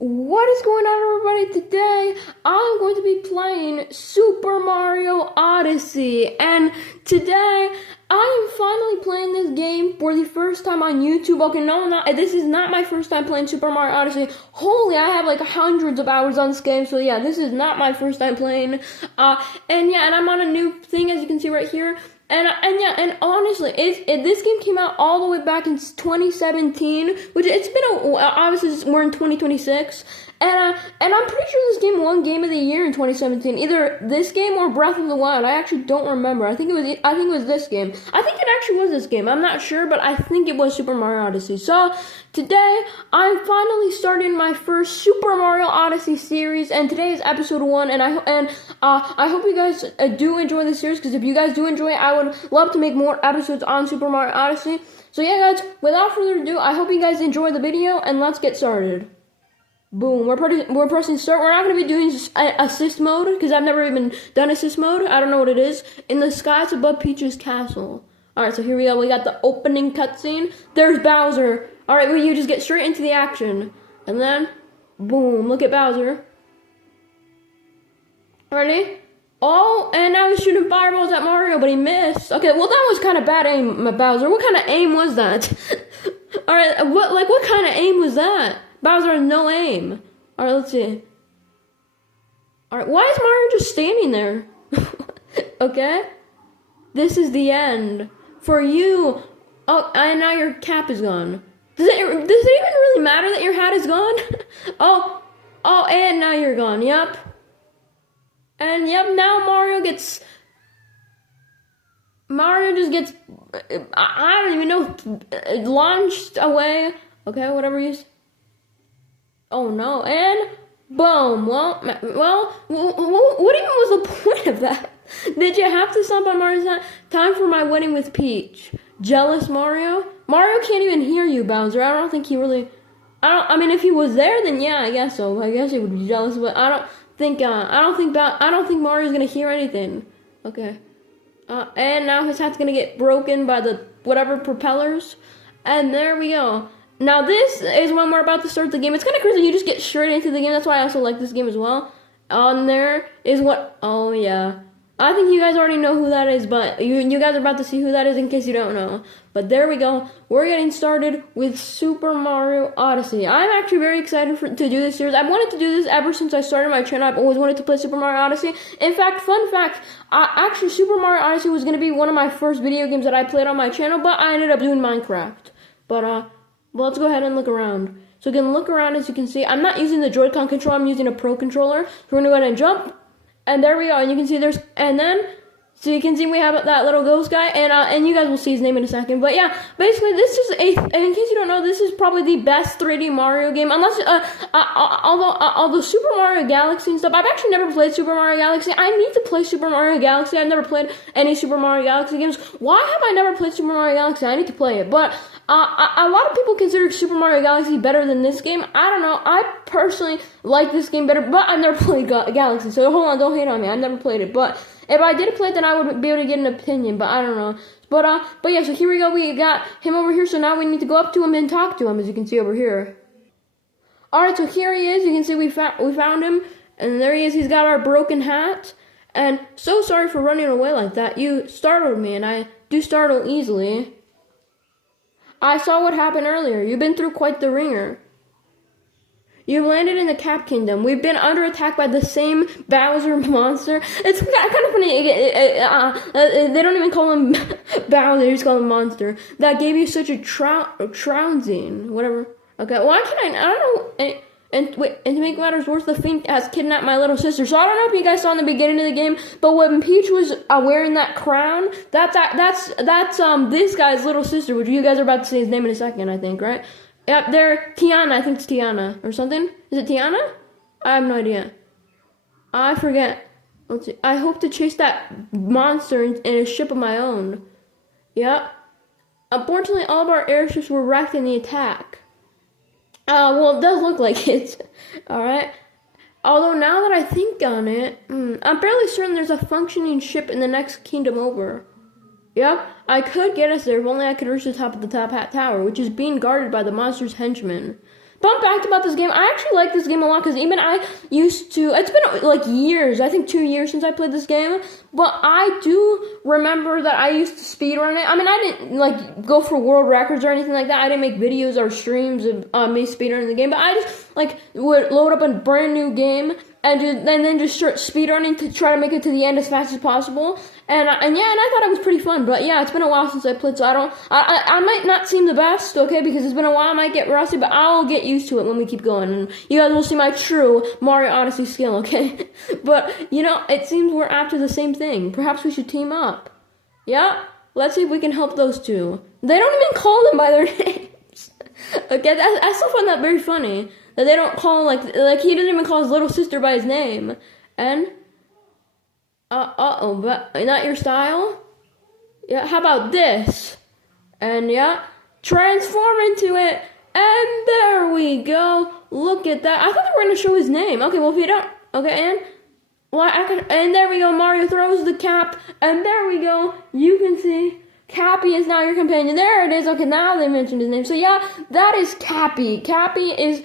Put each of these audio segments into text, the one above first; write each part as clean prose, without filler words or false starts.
What is going on, everybody? Today, I'm going to be playing Super Mario Odyssey, and today, I am finally playing this game for the first time on YouTube. Okay, no, this is not my first time playing Super Mario Odyssey. Holy, I have like hundreds of hours on this game, so yeah, this is not my first time playing. And I'm on a new thing, as you can see right here. And honestly, this game came out all the way back in 2017, which it's been obviously we're in 2026, and I'm pretty sure this game won Game of the Year in 2017, either this game or Breath of the Wild. I actually don't remember. I think it was this game. I think it actually was this game. I'm not sure, but I think it was Super Mario Odyssey. So today I'm finally starting my first Super Mario Odyssey series, and today is episode 1. And I hope you guys do enjoy this series, because if you guys do enjoy it, I would love to make more episodes on Super Mario Odyssey. So yeah, guys, without further ado, I hope you guys enjoy the video, and let's get started. Boom, we're pressing start. We're not going to be doing assist mode, because I've never even done assist mode. I don't know what it is. In the skies above Peach's castle. Alright, so here we go. We got the opening cutscene. There's Bowser. Alright, well, you just get straight into the action. And then, boom, look at Bowser. Ready? Oh, and now he's shooting fireballs at Mario, but he missed. Okay, well, that was kind of bad aim, Bowser. What kind of aim was that? Alright, what kind of aim was that? Bowser has no aim. Alright, let's see. Alright, why is Mario just standing there? Okay? This is the end. For you. Oh, and now your cap is gone. Does it even really matter that your hat is gone? Oh, and now you're gone. Yep. And yep, now Mario just gets, I don't even know, launched away. Okay, whatever you say. Oh no, and boom. Well, what even was the point of that? Did you have to stomp on Mario's hat? Time for my wedding with Peach. Jealous Mario? Mario can't even hear you, Bowser. I don't think he really, I mean, if he was there, then yeah, I guess so. I guess he would be jealous, but I don't think Mario's gonna hear anything. Okay. And now his hat's gonna get broken by the whatever propellers. And there we go. Now this is when we're about to start the game. It's kind of crazy. You just get straight into the game. That's why I also like this game as well. On there is what. Oh yeah. I think you guys already know who that is, but you guys are about to see who that is in case you don't know. But there we go. We're getting started with Super Mario Odyssey. I'm actually very excited to do this series. I've wanted to do this ever since I started my channel. I've always wanted to play Super Mario Odyssey. In fact, fun fact, actually Super Mario Odyssey was going to be one of my first video games that I played on my channel, but I ended up doing Minecraft. But, well, let's go ahead and look around. So you can look around, as you can see. I'm not using the Joy-Con controller. I'm using a Pro controller. So we're going to go ahead and jump. And there we go, and you can see so you can see we have that little ghost guy, and you guys will see his name in a second. But yeah, basically this is and in case you don't know, this is probably the best 3D Mario game, unless, although Super Mario Galaxy and stuff, I've actually never played Super Mario Galaxy. I need to play Super Mario Galaxy. I've never played any Super Mario Galaxy games. Why have I never played Super Mario Galaxy? I need to play it, but a lot of people consider Super Mario Galaxy better than this game. I don't know. I personally like this game better, but I've never played Galaxy, so hold on, don't hate on me. I've never played it, but if I did play it, then I would be able to get an opinion, but I don't know. But yeah, so here we go. We got him over here, so now we need to go up to him and talk to him, as you can see over here. Alright, so here he is. You can see we found him, and there he is. He's got our broken hat, and so sorry for running away like that. You startled me, and I do startle easily. I saw what happened earlier. You've been through quite the ringer. You landed in the Cap Kingdom. We've been under attack by the same Bowser monster. It's kind of funny. They don't even call him Bowser. They just call him Monster. That gave you such a trouncing. Whatever. Okay, why can I don't know. And to make matters worse, the Fiend has kidnapped my little sister. So I don't know if you guys saw in the beginning of the game, but when Peach was wearing that crown, that's this guy's little sister, which you guys are about to say his name in a second, I think, right? Yep, they're Tiana. I think it's Tiana or something. Is it Tiana? I have no idea. I forget. Let's see. I hope to chase that monster in a ship of my own. Yep. Unfortunately, all of our airships were wrecked in the attack. Well, it does look like it. Alright. Although now that I think on it, I'm fairly certain there's a functioning ship in the next kingdom over. Yep, I could get us there if only I could reach the top of the Top Hat Tower, which is being guarded by the monster's henchmen. fun fact about this game, I actually like this game a lot because even I used to, it's been like years, I think 2 years since I played this game, but I do remember that I used to speedrun it. I mean, I didn't like go for world records or anything like that. I didn't make videos or streams of me speedrunning the game, but I just like would load up a brand new game and then just start speedrunning to try to make it to the end as fast as possible. And I thought it was pretty fun. But yeah, it's been a while since I played, so I might not seem the best, okay, because it's been a while. I might get rusty, but I'll get used to it when we keep going, and you guys will see my true Mario Odyssey skill, okay? But it seems we're after the same thing. Perhaps we should team up. Yeah, let's see if we can help those two. They don't even call them by their names. Okay, I still find that very funny. That they don't call like he doesn't even call his little sister by his name. And but not your style? Yeah, how about this? And yeah, transform into it. And there we go. Look at that. I thought they were gonna show his name. Okay, well if you don't, okay, and there we go. Mario throws the cap, and there we go. You can see. Cappy is now your companion. There it is. Okay, now they mentioned his name. So yeah, that is Cappy. Cappy is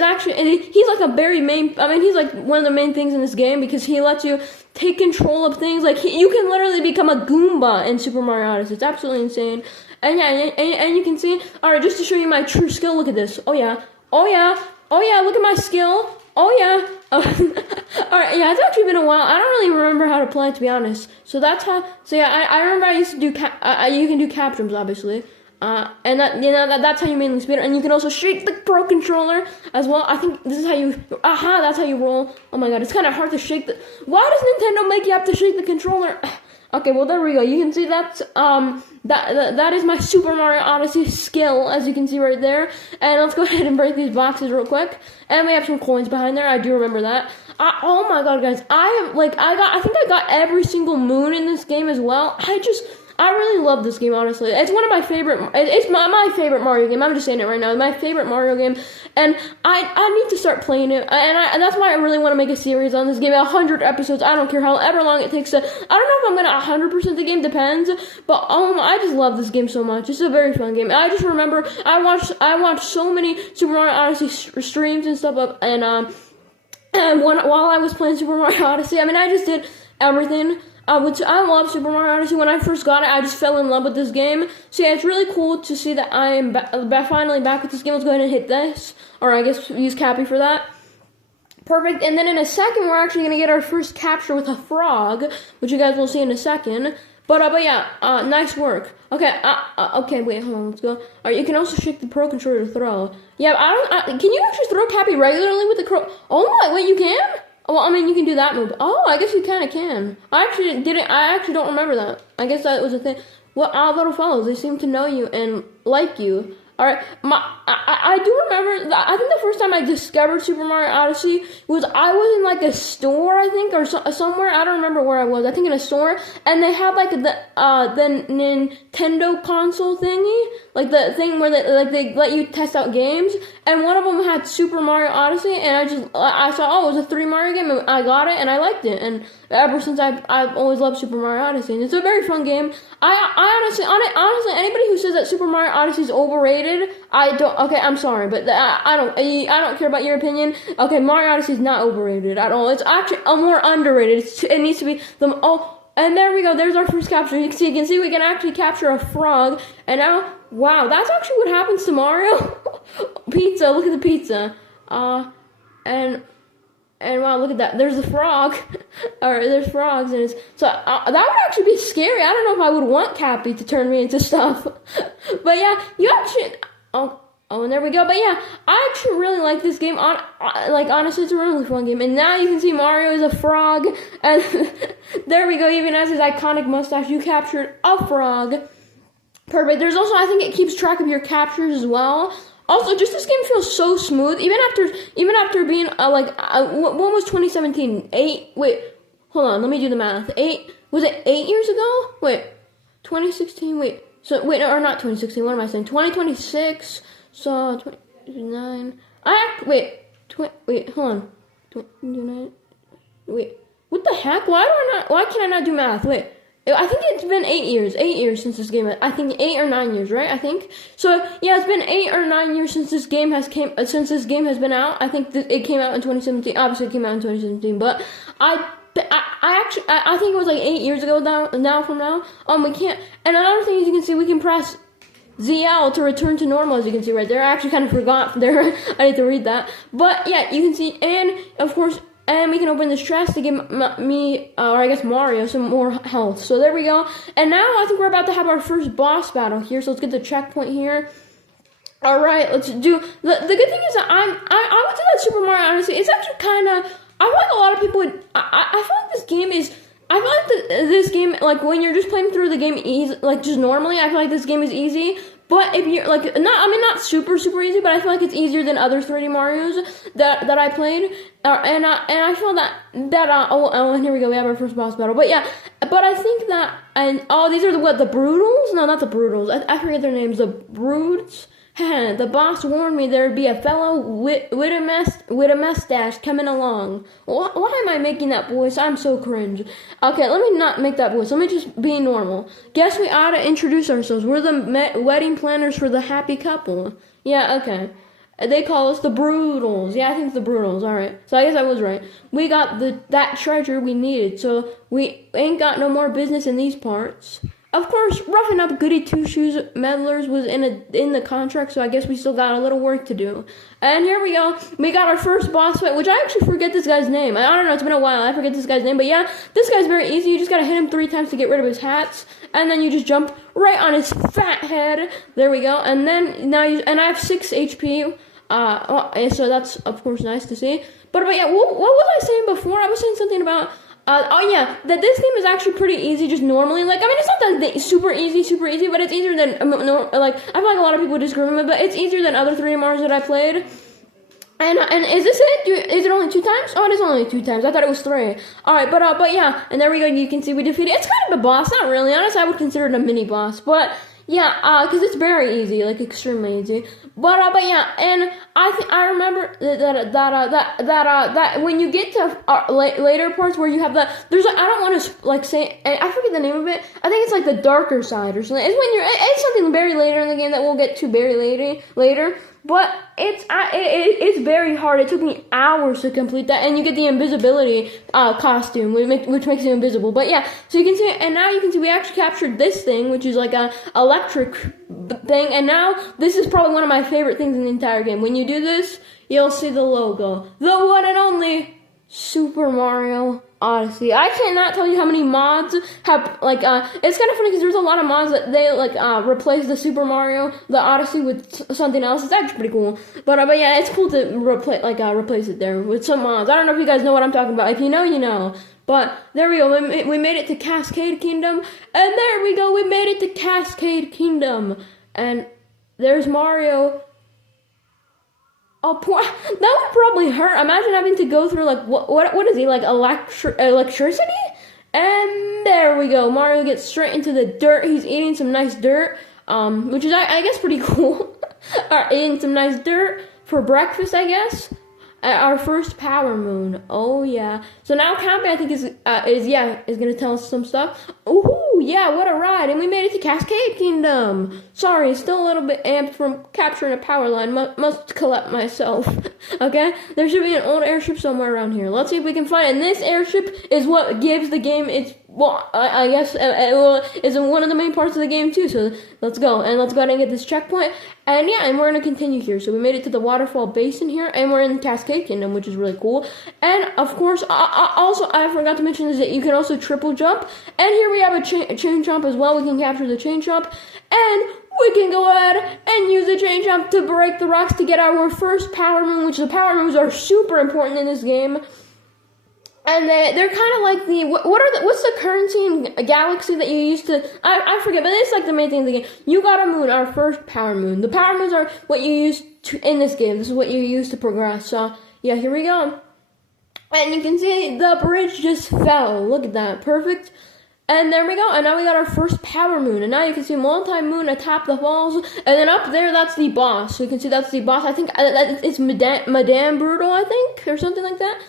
actually, he's like a very main, I mean, he's like one of the main things in this game because he lets you take control of things. Like, you can literally become a Goomba in Super Mario Odyssey. It's absolutely insane. And yeah, and you can see, alright, just to show you my true skill, look at this. Oh yeah, look at my skill. Oh yeah. Alright, yeah, it's actually been a while. I don't really remember how to play, to be honest. So that's how. So yeah, I remember I used to do. You can do captions, obviously. And that's how you mainly speed it. And you can also shake the Pro Controller as well. I think this is how you. That's how you roll. Oh my god, it's kind of hard to shake the. Why does Nintendo make you have to shake the controller? Okay, well there we go. You can see that's that is my Super Mario Odyssey skill, as you can see right there. And let's go ahead and break these boxes real quick. And we have some coins behind there. I do remember that. Oh my god, guys! I think I got every single moon in this game as well. I really love this game, honestly. It's one of my favorite. It's my favorite Mario game. I'm just saying it right now. It's my favorite Mario game, and I need to start playing it. And that's why I really want to make a series on this game. 100 episodes. I don't care however long it takes to. I don't know if I'm gonna 100% the game. Depends. But I just love this game so much. It's a very fun game. I just remember I watched so many Super Mario Odyssey streams and stuff up, and while I was playing Super Mario Odyssey, I mean, I just did everything. I love Super Mario Odyssey. When I first got it, I just fell in love with this game. So yeah, it's really cool to see that I am finally back with this game. Let's go ahead and hit this. Or I guess use Cappy for that. Perfect. And then in a second, we're actually going to get our first capture with a frog, which you guys will see in a second. But yeah, nice work. Okay, okay, wait, hold on, let's go. Alright, you can also shake the Pro Controller to throw. Yeah, can you actually throw Cappy regularly with the Oh my, wait, you can? Well, I mean, you can do that move. Oh, I guess you kind of can. I actually don't remember that. I guess that was a thing. Well, our little fellows, they seem to know you and like you. Alright, I do remember, I think the first time I discovered Super Mario Odyssey was, I was in like a store, I think, or somewhere, I don't remember where I was, I think in a store, and they had like the Nintendo console thingy, like the thing where they let you test out games, and one of them had Super Mario Odyssey, and I saw, it was a 3 Mario game, and I got it, and I liked it, and ever since I've always loved Super Mario Odyssey, and it's a very fun game. Honestly, anybody who says that Super Mario Odyssey is overrated, I'm sorry, but I don't care about your opinion. Okay, Mario Odyssey is not overrated at all. It's actually more underrated. It needs to be and there we go. There's our first capture. You can see we can actually capture a frog. And now, wow, that's actually what happens to Mario. Pizza. Look at the pizza. And wow, look at that. There's a frog. Alright, there's frogs. And that would actually be scary. I don't know if I would want Cappy to turn me into stuff. But yeah, you actually... Oh, and there we go. But yeah, I actually really like this game. Honestly, it's a really fun game. And now you can see Mario is a frog. And there we go. Even as his iconic mustache, you captured a frog. Perfect. There's also, I think it keeps track of your captures as well. Also, just this game feels so smooth. Even after being, when was 2017? Wait, hold on. Let me do the math. Was it 8 years ago? Wait, 2016, wait. So, wait, or not 2016, what am I saying? 2026, so, 29, wait, hold on. 29, wait, what the heck? Why can I not do math? Wait, I think it's been 8 years. 8 years since this game. I think 8 or 9 years, right? I think so. Yeah, it's been 8 or 9 years since this game has been out. I think it came out in 2017. Obviously, it came out in 2017, but I think it was like 8 years ago now from now. We can't. And another thing, as you can see, we can press ZL to return to normal, as you can see right there. I actually kind of forgot there. I need to read that. But yeah, you can see, and of course, and we can open this chest to give me, or I guess Mario, some more health. So there we go. And now I think we're about to have our first boss battle here. So let's get the checkpoint here. All right, let's do. The good thing is that I would say that Super Mario Odyssey, it's actually kind of. I feel like a lot of people would. I feel like this game is. I feel like this game, like when you're just playing through the game easy, like just normally, I feel like this game is easy. But if you're like not super easy, but I feel like it's easier than other 3D Marios that I played. And I feel that and here we go, we have our first boss battle. But yeah, but I think that these are the Broodals? No, not the Broodals. I forget their names. The Broods. The boss warned me there'd be a fellow with a mustache coming along. Why am I making that voice? I'm so cringe. Okay, let me not make that voice. Let me just be normal. Guess we ought to introduce ourselves. We're the wedding planners for the happy couple. Yeah, okay. They call us the Broodals. Yeah, I think it's the Broodals. All right. So I guess I was right. We got that treasure we needed. So we ain't got no more business in these parts. Of course, roughing up Goody Two-Shoes meddlers was in the contract, so I guess we still got a little work to do. And here we go. We got our first boss fight, which I actually forget this guy's name. I don't know, it's been a while. I forget this guy's name. But yeah, this guy's very easy. You just gotta hit him 3 times to get rid of his hats. And then you just jump right on his fat head. There we go. And then, and I have 6 HP. So that's, of course, nice to see. But yeah, what was I saying before? I was saying something about... that this game is actually pretty easy, just normally. Like, I mean, it's not that super easy, but it's easier than, I feel like a lot of people disagree with me, but it's easier than other 3D Marios that I played. And is this it? Is it only 2 times? Oh, it is only 2 times. I thought it was 3. Alright, but yeah, and there we go. You can see we defeated, it's kind of a boss, not really. Honestly, I would consider it a mini boss, but... yeah, because it's very easy, like extremely easy. But yeah, and I remember that when you get to later parts where you have I don't want to say, I forget the name of it. I think it's like the darker side or something. It's something very later in the game that we'll get to very later. But it's very hard. It took me hours to complete that, and you get the invisibility costume, which makes you invisible. But yeah, so you can see, and now you can see we actually captured this thing, which is like a electric thing, and now this is probably one of my favorite things in the entire game. When you do this, you'll see the logo, the one and only Super Mario Odyssey. I cannot tell you how many mods have, it's kind of funny because there's a lot of mods that they, replace the Super Mario, the Odyssey with something else. It's actually pretty cool. But yeah, it's cool to replace it there with some mods. I don't know if you guys know what I'm talking about. If you know, you know. But there we go. We made it to Cascade Kingdom. And there we go. We made it to Cascade Kingdom. And there's Mario. Oh, poor. That would probably hurt. Imagine having to go through, what is he, electricity? And there we go. Mario gets straight into the dirt. He's eating some nice dirt, which is, I guess, pretty cool. Eating some nice dirt for breakfast, I guess. Our first power moon. Oh yeah. So now Campy, I think is gonna tell us some stuff. Ooh, yeah, what a ride! And we made it to Cascade Kingdom. Sorry, still a little bit amped from capturing a power line. Must collect myself. Okay, there should be an old airship somewhere around here. Let's see if we can find it. And this airship is what gives the game its. Well, I guess is one of the main parts of the game too. So let's go and let's go ahead and get this checkpoint. And yeah, and we're gonna continue here. So we made it to the waterfall basin here, and we're in Cascade Kingdom, which is really cool. And of course, I forgot to mention is that you can also triple jump. And here we have a chain jump as well. We can capture the chain jump, and we can go ahead and use the chain jump to break the rocks to get our first power moon. Which the power moons are super important in this game. And they're kind of like what's the currency in Galaxy that you used to, I forget, but it's like the main thing in the game. You got a moon, our first power moon. The power moons are what you use in this game. This is what you use to progress. So, yeah, here we go. And you can see the bridge just fell. Look at that. Perfect. And there we go. And now we got our first power moon. And now you can see multi-moon atop the walls. And then up there, that's the boss. So you can see that's the boss. I think it's Madame Brutal, I think, or something like that.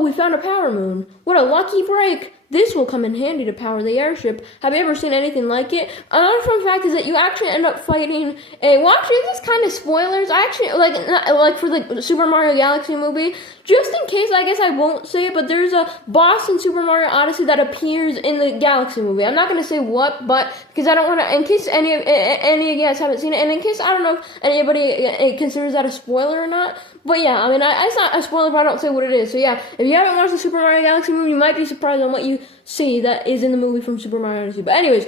We found a power moon. What a lucky break. this will come in handy to power the airship. Have you ever seen anything like it? Another fun fact is that you actually end up fighting this is kind of spoilers. I actually, like for the Super Mario Galaxy movie, just in case, I guess I won't say it, but there's a boss in Super Mario Odyssey that appears in the Galaxy movie. I'm not going to say what, but because I don't want to, in case any of you guys haven't seen it, and in case I don't know if anybody considers that a spoiler or not, but yeah, I mean, it's not a spoiler if I don't say what it is. So yeah, if you haven't watched the Super Mario Galaxy movie, you might be surprised on what you see that is in the movie from Super Mario Odyssey. But anyways,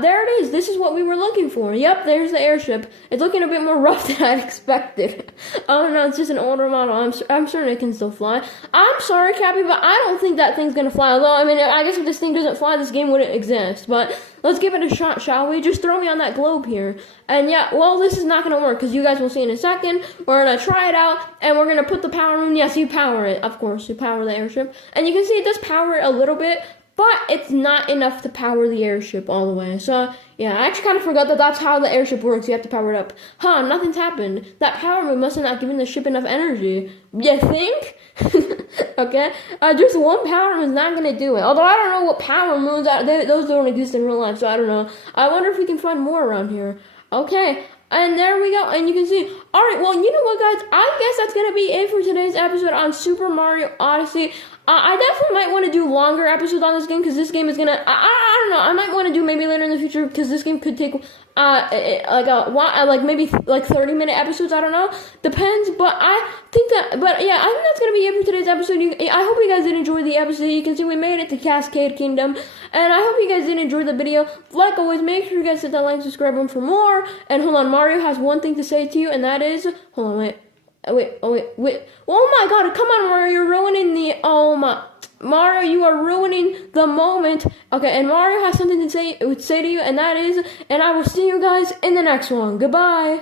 there it is. This is what we were looking for. Yep, there's the airship. It's looking a bit more rough than I'd expected. Oh no, it's just an older model. I'm certain it can still fly. I'm sorry, Cappy, but I don't think that thing's gonna fly. Although, I mean, I guess if this thing doesn't fly, this game wouldn't exist. But let's give it a shot, shall we? Just throw me on that globe here. And yeah, well, this is not gonna work because you guys will see in a second. We're gonna try it out, and we're gonna put the power room. Yes, you power it, of course. You power the airship, and you can see it does power it a little bit. But it's not enough to power the airship all the way. So, yeah, I actually kind of forgot that that's how the airship works. You have to power it up. Nothing's happened. That power move must have not given the ship enough energy. You think? Okay? Just one power move is not going to do it. Although I don't know what power moves are. Those don't exist in real life, so I don't know. I wonder if we can find more around here. Okay. And there we go. And you can see. Alright, well, you know what, guys? I guess that's going to be it for today's episode on Super Mario Odyssey. I definitely might want to do longer episodes on this game because this game is going to... I don't know. I might want to do maybe later in the future because this game could take... maybe 30-minute episodes. I don't know. Depends. But I think that... But yeah, I think that's going to be it for today's episode. I hope you guys did enjoy the episode. You can see we made it to Cascade Kingdom. And I hope you guys did enjoy the video. Like always, make sure you guys hit that like, subscribe button for more. And hold on, Mario has one thing to say to you, and that is... Hold on, wait. Wait. Oh my god, come on, Mario, you're ruining the... Mario, you are ruining the moment. Okay, and Mario has something to say to you, and that is... And I will see you guys in the next one. Goodbye.